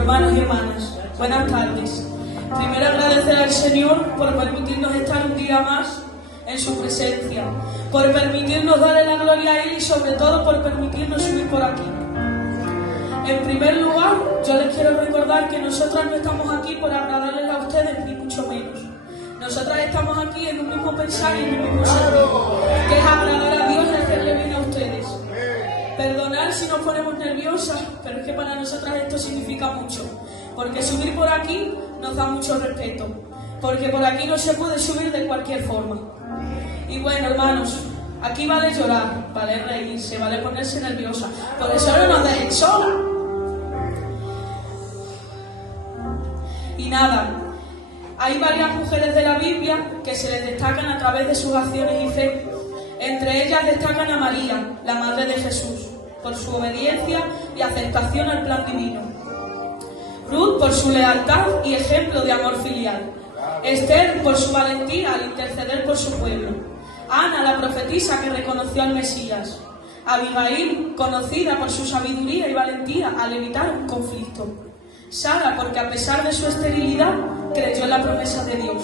hermanos y hermanas, buenas tardes. Primero agradecer al Señor por permitirnos estar un día más en su presencia, por permitirnos darle la gloria a Él y sobre todo por permitirnos subir por aquí. En primer lugar, yo les quiero recordar que nosotras no estamos aquí por agradarles a ustedes, ni mucho menos. Nosotras estamos aquí en un mismo pensar y en un mismo sentido, que es agradar a Dios y hacerle bien a ustedes. Perdonar si nos ponemos nerviosas, pero es que para nosotras esto significa mucho, porque subir por aquí nos da mucho respeto, porque por aquí no se puede subir de cualquier forma. Y bueno, hermanos, aquí vale llorar, vale reírse, vale ponerse nerviosa, por eso no nos dejen sola. Y nada, hay varias mujeres de la Biblia que se les destacan a través de sus acciones y fe. Entre ellas destacan a María, la madre de Jesús, por su obediencia y aceptación al plan divino. Ruth por su lealtad y ejemplo de amor filial. Esther por su valentía al interceder por su pueblo. Ana, la profetisa que reconoció al Mesías. Abigail, conocida por su sabiduría y valentía al evitar un conflicto. Sara, porque a pesar de su esterilidad, creyó en la promesa de Dios.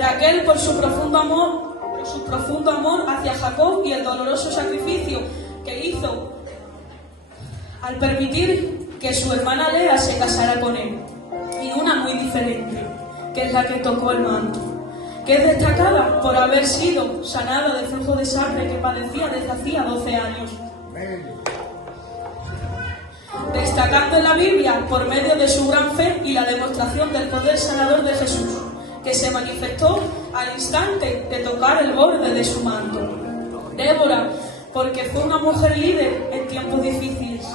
Raquel, por su profundo amor hacia Jacob y el doloroso sacrificio que hizo al permitir que su hermana Lea se casara con él. Y una muy diferente, que es la que tocó el manto, que es destacada por haber sido sanada de flujo de sangre que padecía desde hacía 12 años. Destacando en la Biblia por medio de su gran fe y la demostración del poder sanador de Jesús, que se manifestó al instante de tocar el borde de su manto. Débora, porque fue una mujer líder en tiempos difíciles,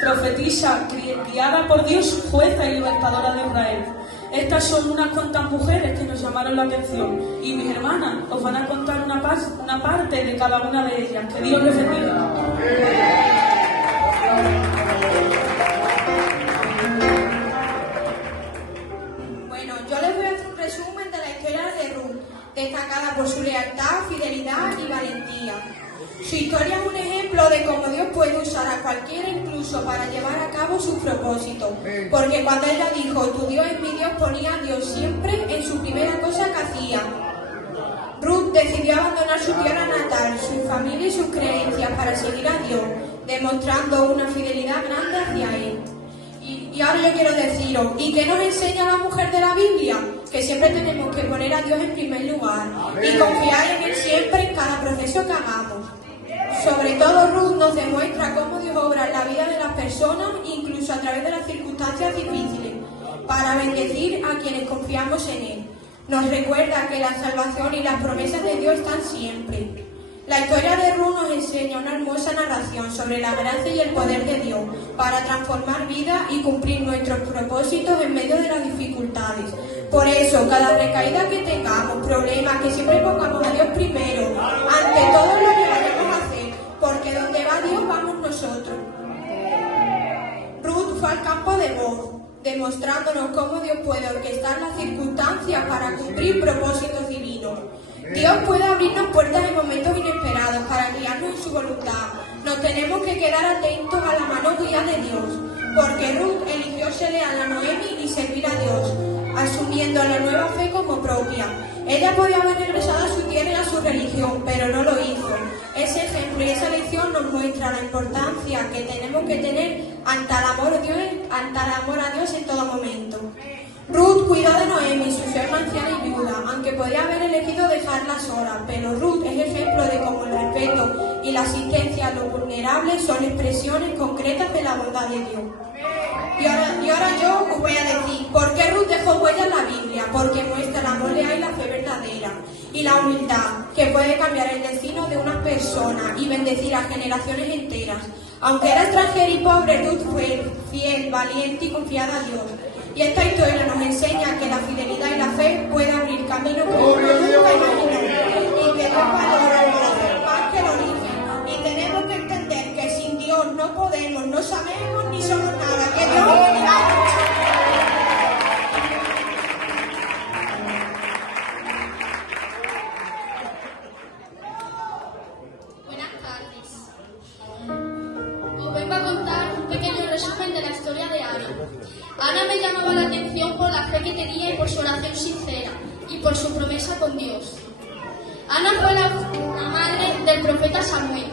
profetisa, guiada por Dios, jueza y libertadora de Israel. Estas son unas cuantas mujeres que nos llamaron la atención, y mis hermanas os van a contar una parte de cada una de ellas. Que Dios les bendiga. Bueno, yo les voy a hacer un resumen de la historia de Ruth, destacada por su lealtad, fidelidad y valentía. Su historia es un ejemplo de cómo Dios puede usar a cualquiera incluso para llevar a cabo sus propósitos. Porque cuando ella dijo, tu Dios es mi Dios, ponía a Dios siempre en su primera cosa que hacía. Ruth decidió abandonar su tierra natal, su familia y sus creencias para seguir a Dios, demostrando una fidelidad grande hacia Él. Y ahora yo quiero deciros, ¿y qué nos enseña la mujer de la Biblia? Que siempre tenemos que poner a Dios en primer lugar y confiar en Él siempre en cada proceso que hagamos. Sobre todo Ruth nos demuestra cómo Dios obra en la vida de las personas, incluso a través de las circunstancias difíciles, para bendecir a quienes confiamos en Él. Nos recuerda que la salvación y las promesas de Dios están siempre. La historia de Ruth nos enseña una hermosa narración sobre la gracia y el poder de Dios para transformar vidas y cumplir nuestros propósitos en medio de las dificultades. Por eso, cada recaída que tengamos, problemas, que siempre pongamos a Dios primero, ante todo lo que vayamos a hacer, porque donde va Dios vamos nosotros. Ruth fue al campo de Boaz, demostrándonos cómo Dios puede orquestar las circunstancias para cumplir propósitos divinos. Dios puede abrirnos puertas en momentos inesperados para guiarnos en su voluntad. Nos tenemos que quedar atentos a la mano guía de Dios, porque Ruth eligió ser leal a Noemi y servir a Dios, asumiendo la nueva fe como propia. Ella podía haber regresado a su tierra y a su religión, pero no lo hizo. Ese ejemplo y esa lección nos muestra la importancia que tenemos que tener ante el amor a Dios en todo momento. Ruth cuidó de Noemi, su suegra anciana y viuda, aunque podía haber elegido dejarla sola, pero Ruth es ejemplo de cómo el respeto y la asistencia a los vulnerables son expresiones concretas de la bondad de Dios. Y ahora yo os voy a decir, ¿por qué Ruth dejó huella en la Biblia? Porque muestra el amor leal y la fe verdadera, y la humildad, que puede cambiar el destino de una persona y bendecir a generaciones enteras. Aunque era extranjera y pobre, Ruth fue fiel, valiente y confiada a Dios. Y esta historia nos enseña que la fidelidad y la fe pueden abrir caminos que uno nunca imaginó, y que Dios valora el corazón más que el origen. Y tenemos que entender que sin Dios no podemos, no sabemos ni somos nada. Que Dios nos bendiga. Buenas tardes. Os vengo a contar un pequeño resumen de la historia de Ana. Ana me llamaba la atención por la fe que tenía y por su oración sincera y por su promesa con Dios. Ana fue la madre del profeta Samuel.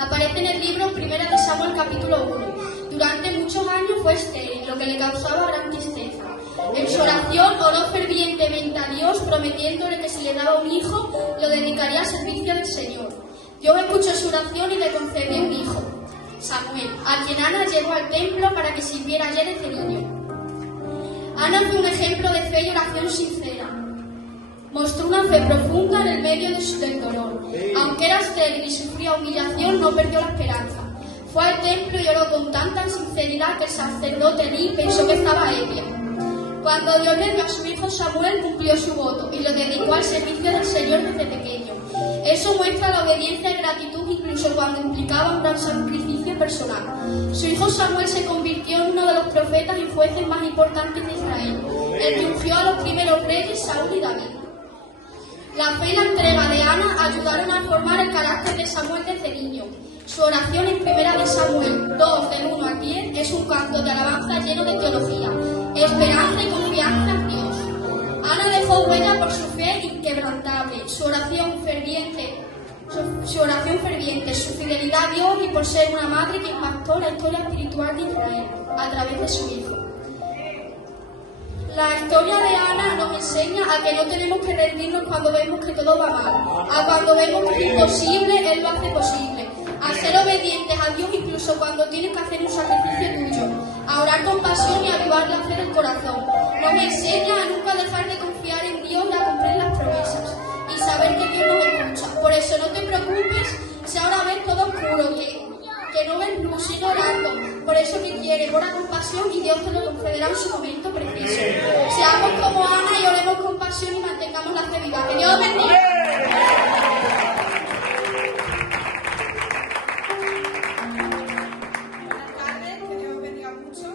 Aparece en el libro 1 de Samuel capítulo 1. Durante muchos años fue estéril, lo que le causaba gran tristeza. En su oración oró fervientemente a Dios, prometiéndole que si le daba un hijo, lo dedicaría al servicio del Señor. Dios escuchó su oración y le concedió un hijo, Samuel, a quien Ana llevó al templo para que sirviera allí desde niño. Ana fue un ejemplo de fe y oración sincera. Mostró una fe profunda en el medio del dolor. Aunque era estéril y sufría humillación, no perdió la esperanza. Fue al templo y oró con tanta sinceridad que el sacerdote Elí pensó que estaba ebria. Cuando Dios le dio a su hijo Samuel, cumplió su voto y lo dedicó al servicio del Señor desde pequeño. Eso muestra la obediencia y gratitud incluso cuando implicaba un gran sacrificio personal. Su hijo Samuel se convirtió en uno de los profetas y jueces más importantes de Israel, el que ungió a los primeros reyes Saúl y David. La fe y la entrega de Ana ayudaron a formar el carácter de Samuel desde niño. Su oración en 1 Samuel 2, del 1 al 10, es un canto de alabanza lleno de teología, esperanza y confianza en Dios. Ana dejó huella por su fe inquebrantable, su oración ferviente, su fidelidad a Dios y por ser una madre que impactó la historia espiritual de Israel a través de su hijo. La historia de Ana nos enseña a que no tenemos que rendirnos cuando vemos que todo va mal, a cuando vemos que es imposible, Él lo hace posible, a ser obedientes a Dios incluso cuando tienes que hacer un sacrificio tuyo, a orar con pasión y a avivar la fe del corazón. Nos enseña a nunca dejar de confiar en Dios y a cumplir las promesas y saber que Dios nos escucha. Por eso no te preocupes si ahora ves todo oscuro, que no ves luz, sigue orando. Por eso que quieres, ora con pasión y Dios te lo concederá en su momento preciso. Seamos como Ana y oremos con pasión y mantengamos la fe viva. ¡Que Dios bendiga! Buenas tardes, que Dios bendiga mucho.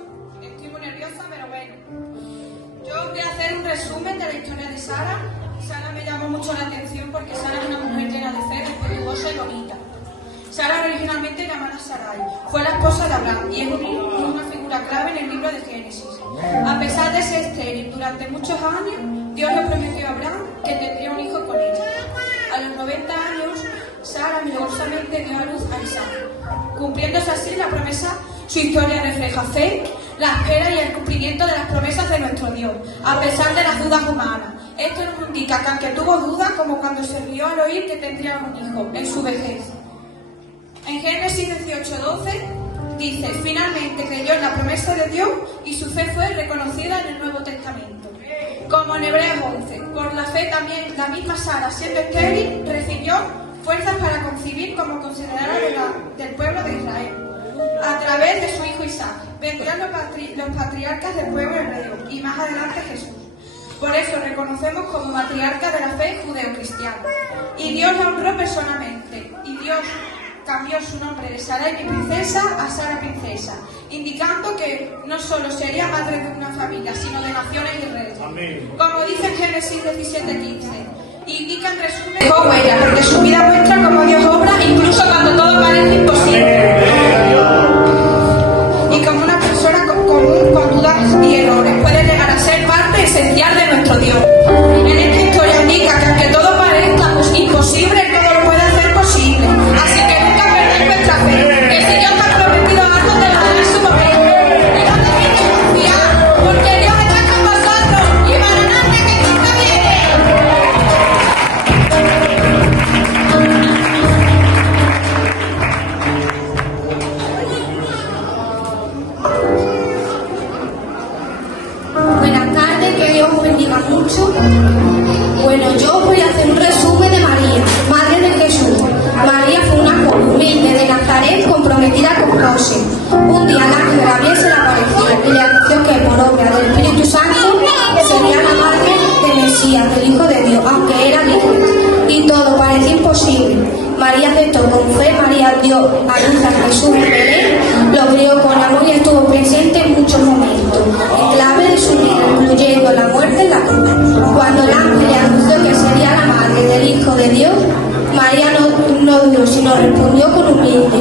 Estoy muy nerviosa, pero bueno. Yo voy a hacer un resumen de la historia de Sara. Sara me llamó mucho la atención porque Sara es una mujer llena de fe, respetuosa y bonita. Sara originalmente llamada Sarai, fue la esposa de Abraham y es una figura clave en el libro de Génesis. A pesar de ser estéril durante muchos años, Dios le prometió a Abraham que tendría un hijo con ella. A los 90 años, Sara milagrosamente dio a luz a Isaac. Cumpliéndose así la promesa, su historia refleja fe, la espera y el cumplimiento de las promesas de nuestro Dios, a pesar de las dudas humanas. Esto nos indica que aunque tuvo dudas, como cuando se rió al oír que tendría un hijo en su vejez. En Génesis 18:12 dice, finalmente creyó en la promesa de Dios y su fe fue reconocida en el Nuevo Testamento. Como en Hebreos 11, por la fe también la misma Sara, siendo estéril, recibió fuerzas para concebir como considerada del pueblo de Israel. A través de su hijo Isaac, vendrán los patriarcas del pueblo hebreo y más adelante Jesús. Por eso reconocemos como matriarca de la fe judeocristiana. Y Dios la honró personalmente. Y Dios cambió su nombre de Sarai princesa a Sara princesa, indicando que no solo sería madre de una familia, sino de naciones y reyes. Amén. Como dice en Génesis 17:15, indica en resumen dejó huella, porque su vida muestra cómo Dios obra incluso cuando todo parece imposible. Y como una persona común con dudas y errores puede llegar a ser parte esencial de nuestro Dios. En esta historia indica que aunque todo parezca imposible, todo lo puede hacer posible. Así que nunca perdáis vuestra fe, que si Dios te ha prometido algo te lo dará en su momento. Y no dejéis de confiar, porque Dios está con vosotros y Maranatha, que Cristo viene. Buenas tardes, que Dios os bendiga mucho. Bueno, yo voy a hacer un resumen de María, madre de Jesús. María fue una joven humilde de Nazaret comprometida con José. Un día el ángel Gabriel se le apareció y le anunció que por obra del Espíritu Santo sería la madre del Mesías, del Hijo de Dios, aunque era virgen. Y todo parecía imposible. María aceptó con fe, María dio a luz a Jesús en Belén, lo crió con amor y estuvo presente en muchos momentos clave de su vida, incluyendo la muerte y la cruz. Cuando el ángel le anunció que sería la madre del Hijo de Dios, María no dudó, sino respondió con humildad.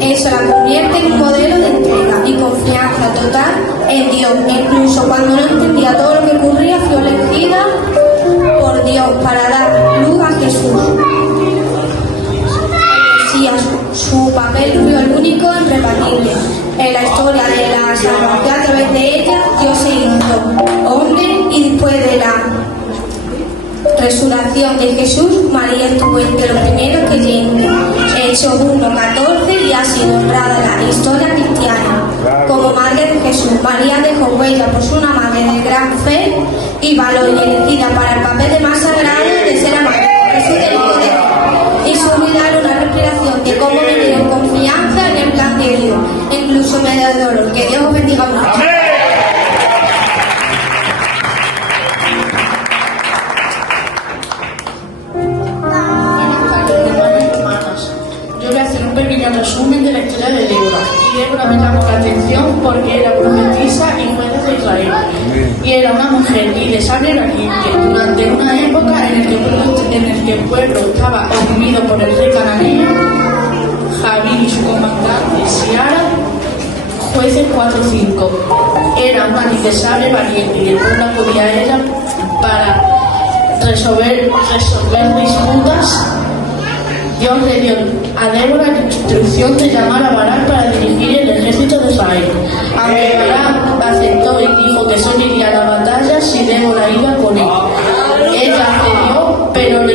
Eso la convierte en un modelo de entrega y confianza total en Dios. Incluso cuando no entendía todo lo que ocurría, fue elegida por Dios para dar luz a Jesús. Su papel fue el único e irrebatible. En la historia de la salvación, a través de ella, Dios se hizo hombre, y después de la resurrección de Jesús, María estuvo entre los primeros creyentes. Hechos 1:14, y ha sido honrada en la historia cristiana como madre de Jesús. María dejó huella por ser una madre de gran fe y valor, y elegida para el papel de más sagrado de ser amada por Jesús del Hijo de Dios. Y su vida era una respiración de cómo vivir en confianza en el plan de Dios, incluso en medio de dolor. Que Dios os bendiga mucho. Yo voy a hacer un pequeño resumen de la historia de Débora. Y Débora me llamó la atención porque era profetisa y jueza de Israel. Y era una mujer líder sabia y valiente. Durante una época en el que el pueblo estaba oprimido por el rey cananeo, Javín y su comandante Siara, jueces 4:5. Era una líder sabia y valiente, y el pueblo acudía a ella para resolver disputas. Dios le dio a Débora la instrucción de llamar a Barak para dirigir el ejército de Israel. Aunque Barak aceptó y dijo que solo iría a la batalla si Débora iba con él. Ella accedió, pero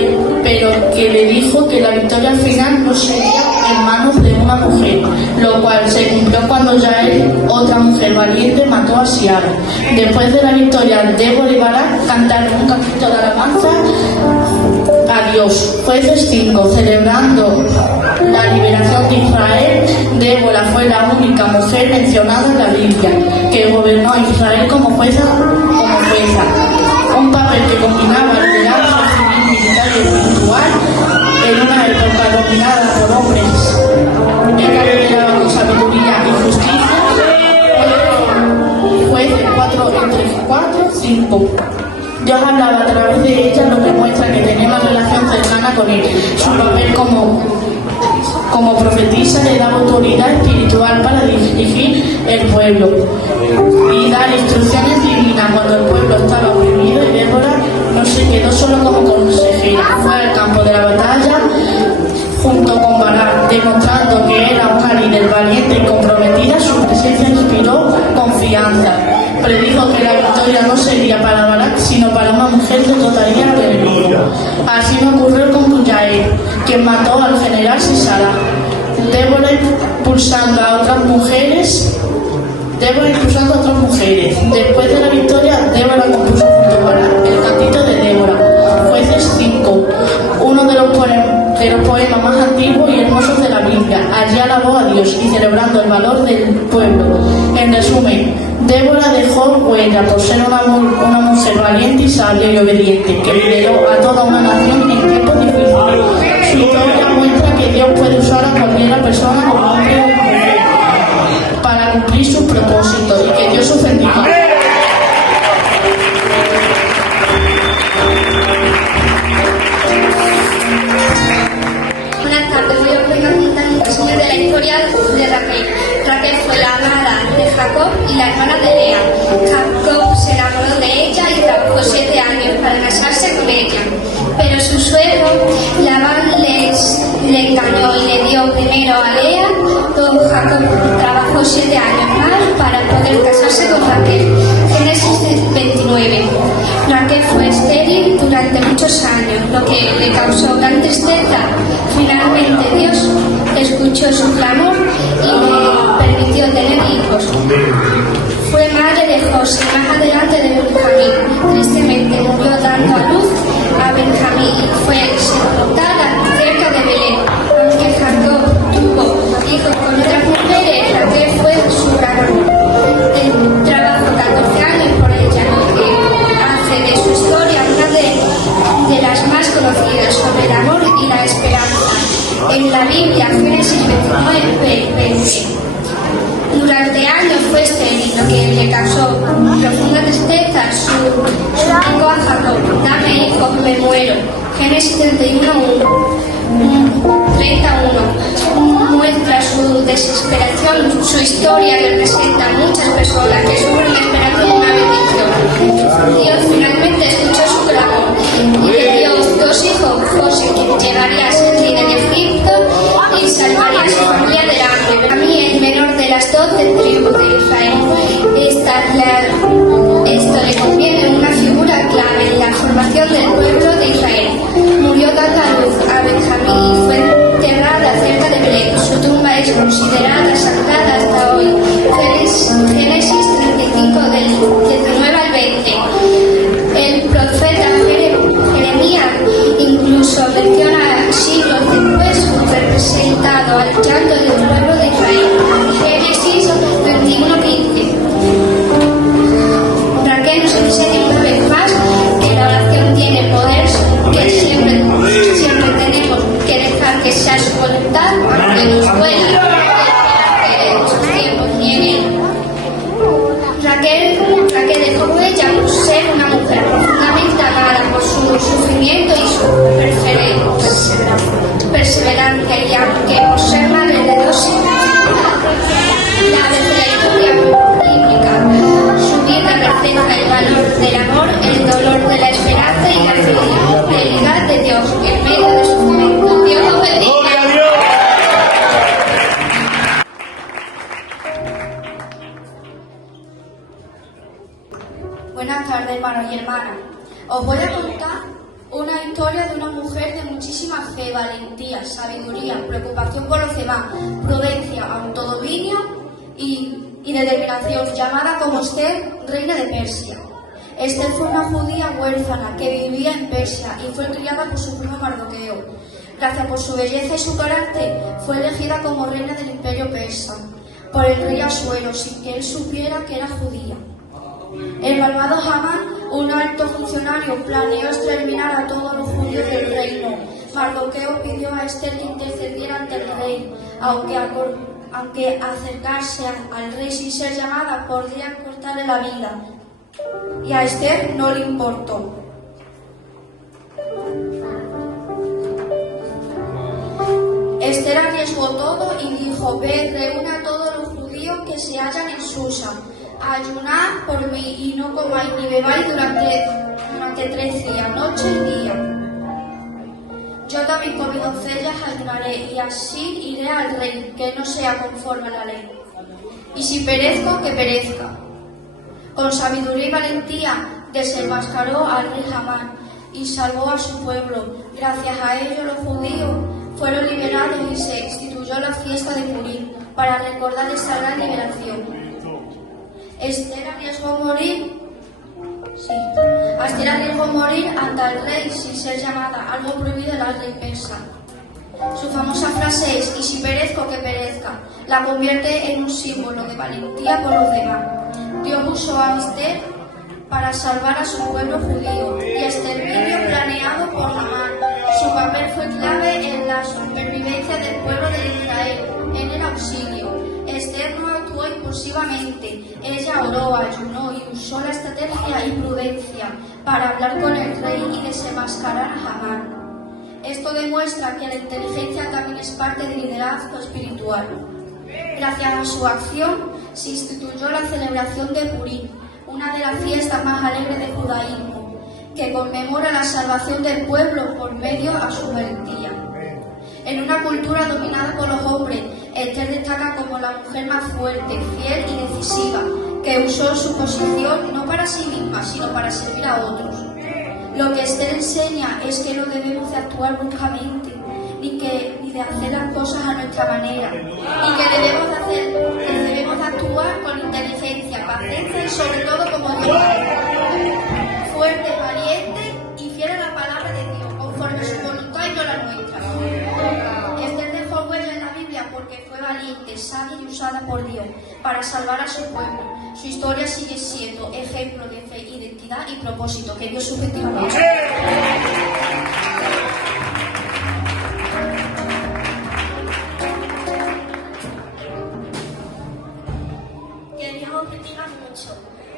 que le dijo que la victoria final no sería en manos de una mujer, lo cual se cumplió cuando Yael, otra mujer valiente, mató a Siara. Después de la victoria, Débora y Barak cantaron un cantito de alabanza a Dios. Jueces 5. Celebrando la liberación de Israel, Débora fue la única mujer mencionada en la Biblia que gobernó a Israel como jueza. Un papel que combinaba liderazgo civil, militar y espiritual en una época dominada por hombres. Ella lideraba con sabiduría y justicia. Jueces 4:5. Dios hablaba a través de ella, lo que muestra que tenía una relación cercana con él. Su papel como profetisa le daba autoridad espiritual para dirigir el pueblo y dar instrucciones divinas cuando el pueblo estaba oprimido. Y Débora no se quedó solo como consejera, fue al campo de la batalla junto con Barak, demostrando que era una líder valiente y comprometida. Su presencia inspiró confianza. Predijo que la victoria no sería para Barak, sino para una mujer que derrotaría al enemigo. Así no ocurrió con Yael, quien mató al general Sisara. Débora impulsando a otras mujeres. Después de la victoria, Débora compuso junto a Barak el cantito de Débora. Jueces 5, uno de los poemas más antiguos y hermosos de la Biblia. Allí alabó a Dios y celebrando el valor del pueblo. En resumen, Débora dejó huella por ser una mujer valiente y sabia y obediente, que lideró a toda una nación en tiempos difíciles. Su historia muestra que Dios puede usar a cualquier persona como hombre o mujer para cumplir sus propósitos, y que Dios os bendiga. Buenas tardes, voy a presentar un resumen de la historia de Raquel. Raquel fue la amada de Jacob y la hermana de Lea. Jacob se enamoró de ella y trabajó 7 años para casarse con ella. Pero su suegro, Labán, le engañó y le dio primero a Lea. Don Jacob trabajó 7 años más para poder casarse con Raquel. Génesis 29. Raquel fue estéril durante muchos años, lo que le causó gran tristeza. Finalmente Dios escuchó su clamor y le permitió tener hijos. Fue madre de José, más adelante de Benjamín. Tristemente murió dando a luz a Benjamín y fue sepultada cerca de Belén. Aunque Jacob tuvo hijos con otras mujeres, Raquel fue su gran amor. Él trabajó 14 años por ella, lo que hace de su historia una de las más conocidas sobre el amor y la esperanza. En la Biblia, Génesis 29:20. Durante años fue estéril, lo que le causó profunda tristeza. Suplicó a Jacob: dame hijos, me muero. Génesis 31:31 muestra su Su historia representa a muchas personas que sufren esperando una bendición. Dios finalmente escuchó su clamor y le dio dos hijos, José, quien llegaría a ser líder de Egipto y salvaría a su familia del hambre. A mí, el menor de las 12 tribus de Israel. Esto le conviene en una figura clave en la formación del pueblo de Israel. Murió dando a luz a Benjamín y fue enterrada cerca de Belén. Su tumba es considerada sagrada hasta hoy. Génesis 35 del 19 al 20. El profeta Jeremías incluso menciona siglos después representado al llanto del pueblo de Israel. Génesis 21:15. Raquel nos enseña una vez más que la oración tiene poder, que siempre tenemos que dejar que sea su voluntad, aunque nos duela, que sus tiempos tienen. Raquel dejó huella por ser una mujer profundamente amada por su sufrimiento y su perseverancia, y aunque por ser madre de dos hijos, la historia bíblica, su vida refleja el valor del amor, el dolor de la esperanza y la fidelidad de Dios en medio de su juventud. Dios los bendiga. Buenas tardes, hermanos y hermanas. Os voy a contar una historia de una mujer de muchísima fe, valentía, sabiduría, preocupación por los demás, prudencia, autodominio y determinación, llamada como Esther, reina de Persia. Esther fue una judía huérfana que vivía en Persia y fue criada por su primo Mardoqueo. Gracias por su belleza y su carácter, fue elegida como reina del imperio persa por el rey Asuero, sin que él supiera que era judía. El malvado Hamán, un alto funcionario, planeó exterminar a todos los judíos del reino. Mardoqueo pidió a Esther que intercediera ante el rey, aunque acercarse al rey sin ser llamada podría cortarle la vida. Y a Esther no le importó. Esther arriesgó todo y dijo: ve, reúne a todos los judíos que se hallan en Susa. Ayunad por mí y no comáis ni bebáis durante 3 días, noche y día. Yo también con mis doncellas ayunaré, y así iré al rey, que no sea conforme a la ley. Y si perezco, que perezca. Con sabiduría y valentía desenmascaró al rey Hamán y salvó a su pueblo. Gracias a ello los judíos fueron liberados y se instituyó la fiesta de Purim para recordar esta gran liberación. Esther arriesgó morir ante el rey sin ser llamada, algo prohibido en la ley persa. Su famosa frase es: y si perezco, que perezca. La convierte en un símbolo de valentía por los demás. Dios usó a Esther para salvar a su pueblo judío y exterminio planeado por Hamán. Su papel fue clave en la supervivencia del pueblo de Israel, en el auxilio. Esther no actuó impulsivamente, ella oró, ayunó y usó la estrategia y prudencia para hablar con el rey y desenmascarar a Hamán. Esto demuestra que la inteligencia también es parte del liderazgo espiritual. Gracias a su acción se instituyó la celebración de Purim, una de las fiestas más alegres del judaísmo, que conmemora la salvación del pueblo por medio a su valentía. En una cultura dominada por los hombres, Esther destaca como la mujer más fuerte, fiel y decisiva, que usó su posición no para sí misma, sino para servir a otros. Lo que Esther enseña es que no debemos de actuar bruscamente, ni de hacer las cosas a nuestra manera, y que debemos de actuar con inteligencia, paciencia y sobre todo como Dios. Fuerte, valiente y fiel a la palabra de Dios, conforme a su voluntad y no la nuestra. Esther dejó huella en la Biblia porque fue valiente, sabia y usada por Dios para salvar a su pueblo. Su historia sigue siendo ejemplo de fe, identidad y propósito. Que Dios os bendiga. Que Dios os bendiga mucho.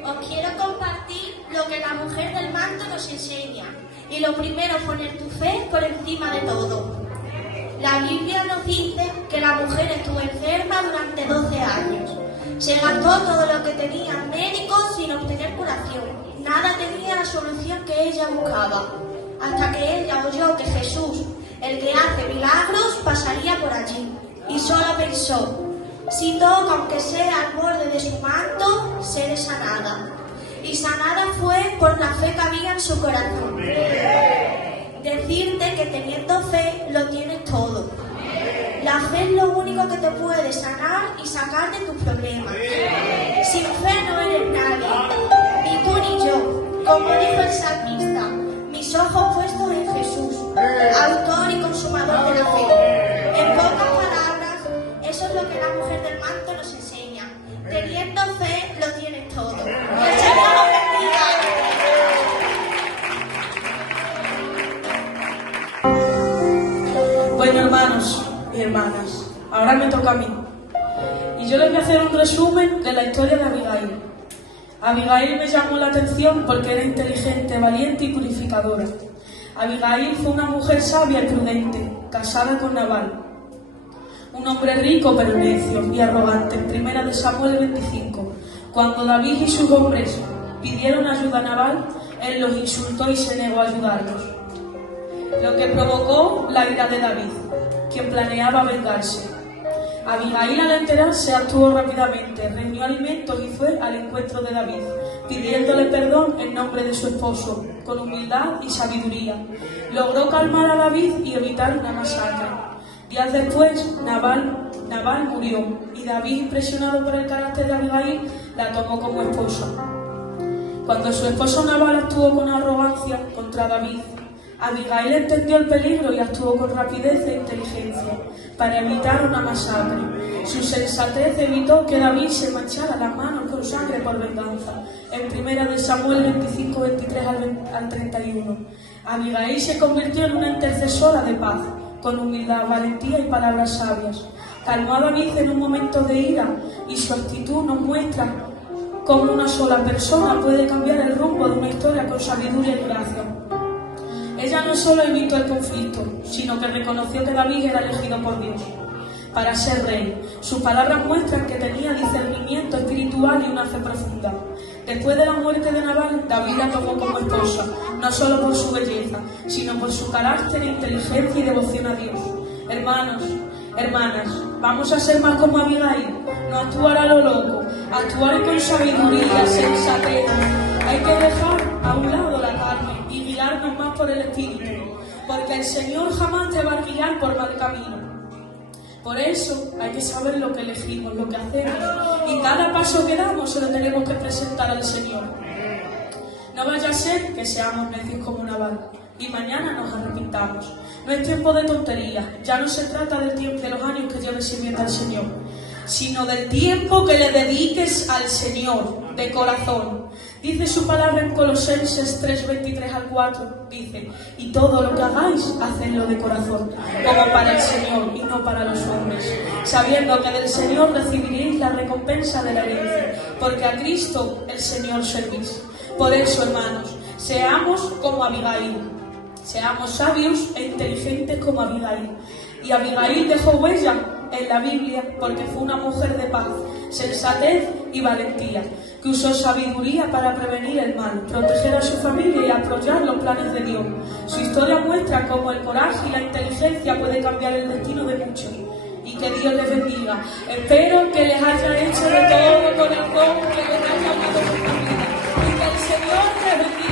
Os quiero compartir lo que la mujer del manto nos enseña. Y lo primero, poner tu fe por encima de todo. La Biblia nos dice que la mujer estuvo enferma durante 12 años. Se gastó todo lo que tenía en médicos sin obtener curación. Nada tenía la solución que ella buscaba. Hasta que ella oyó que Jesús, el que hace milagros, pasaría por allí. Y solo pensó, si toco aunque sea al borde de su manto, seré sanada. Y sanada fue por la fe que había en su corazón. Decirte que teniendo fe lo tienes todo. La fe es lo único que te puede sanar y sacar de tus problemas. Sin fe no eres nadie, ni tú ni yo. Como dijo el salmista, mis ojos puestos en Jesús, autor y consumador de la fe. En pocas palabras, eso es lo que la mujer del manto nos enseña. Teniendo fe lo tienes todo. ¡Que el Señor los bendiga! Bueno, hermanos y hermanas, ahora me toca a mí. Y yo les voy a hacer un resumen de la historia de Abigail. Abigail me llamó la atención porque era inteligente, valiente y purificadora. Abigail fue una mujer sabia y prudente, casada con Nabal, un hombre rico pero necio y arrogante. En 1 Samuel 25, cuando David y sus hombres pidieron ayuda a Nabal, él los insultó y se negó a ayudarlos, lo que provocó la ira de David, quien planeaba vengarse. Abigail, al enterarse, actuó rápidamente, reunió alimentos y fue al encuentro de David, pidiéndole perdón en nombre de su esposo, con humildad y sabiduría. Logró calmar a David y evitar una masacre. Días después, Nabal murió, y David, impresionado por el carácter de Abigail, la tomó como esposa. Cuando su esposo Nabal actuó con arrogancia contra David, Abigail entendió el peligro y actuó con rapidez e inteligencia para evitar una masacre. Su sensatez evitó que David se manchara las manos con sangre por venganza. En 1 Samuel 25, 23 al 31. Abigail se convirtió en una intercesora de paz, con humildad, valentía y palabras sabias. Calmó a David en un momento de ira, y su actitud nos muestra cómo una sola persona puede cambiar el rumbo de una historia con sabiduría y gracia. Ella no solo evitó el conflicto, sino que reconoció que David era elegido por Dios para ser rey. Sus palabras muestran que tenía discernimiento espiritual y una fe profunda. Después de la muerte de Nabal, David la tomó como esposa, no solo por su belleza, sino por su carácter, inteligencia y devoción a Dios. Hermanos, hermanas, vamos a ser más como Abigail, no actuar a lo loco, actuar con sabiduría, sensatez. Hay que dejar a un lado la carne y guiarnos más por el Espíritu, porque el Señor jamás te va a guiar por mal camino. Por eso hay que saber lo que elegimos, lo que hacemos, y cada paso que damos se lo tenemos que presentar al Señor. No vaya a ser que seamos necios como Nabal y mañana nos arrepintamos. No es tiempo de tonterías, ya no se trata del tiempo de los años que lleves sirviendo al Señor, sino del tiempo que le dediques al Señor de corazón. Dice su palabra en Colosenses 3, 23 al 4, dice: y todo lo que hagáis, hacedlo de corazón, como para el Señor y no para los hombres, sabiendo que del Señor recibiréis la recompensa de la herencia, porque a Cristo el Señor servís. Por eso, hermanos, seamos como Abigail, seamos sabios e inteligentes como Abigail. Y Abigail dejó huella en la Biblia porque fue una mujer de paz, sensatez y valentía, que usó sabiduría para prevenir el mal, proteger a su familia y apoyar los planes de Dios. Su historia muestra cómo el coraje y la inteligencia puede cambiar el destino de muchos. Y que Dios les bendiga. Espero que les haya hecho de todo corazón, que les haya amado su familia, y que el Señor les bendiga.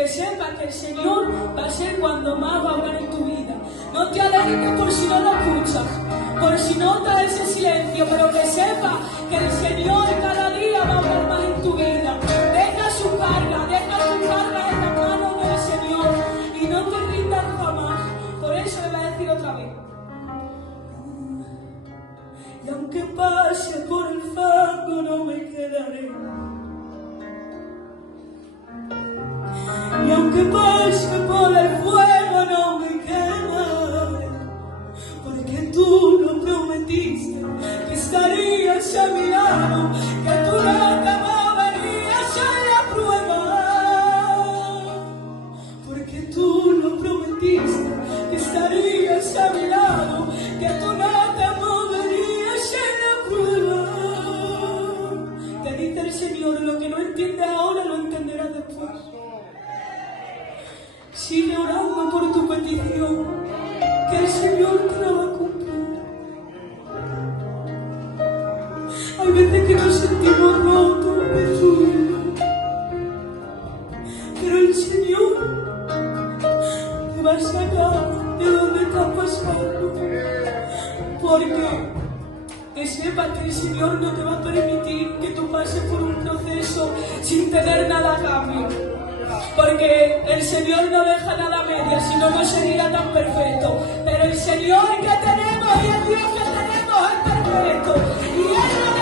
que sepas que el Señor va a ser cuando más va a hablar en tu vida. No te alegres por si no lo escuchas, por si notas ese silencio, pero que sepas que el Señor cada día va a hablar más en tu vida. Deja su carga en la mano del Señor y no te rindas jamás. Por eso le voy a decir otra vez. Y aunque pase por el fango no me quedaré. Y aunque pase por el fuego no me quedaré. Porque tú lo prometiste, que estarías a mi lado, que tú no te moverías en la prueba. Porque tú lo prometiste, que estarías a mi lado, que tú no te moverías en la prueba. Te dice el Señor, lo que no entiendes ahora lo entenderás después. Sigue orando por tu petición, que el Señor te la va a cumplir. Hay veces que nos sentimos rotos, destruidos, pero el Señor te va a sacar de donde estás pasando, porque que sepas que el Señor no te va a permitir que tú pases por un proceso sin tener nada a cambio. Porque el Señor no deja nada a medias, si no, no sería tan perfecto. Pero el Señor que tenemos y el Dios que tenemos es perfecto. Y Él no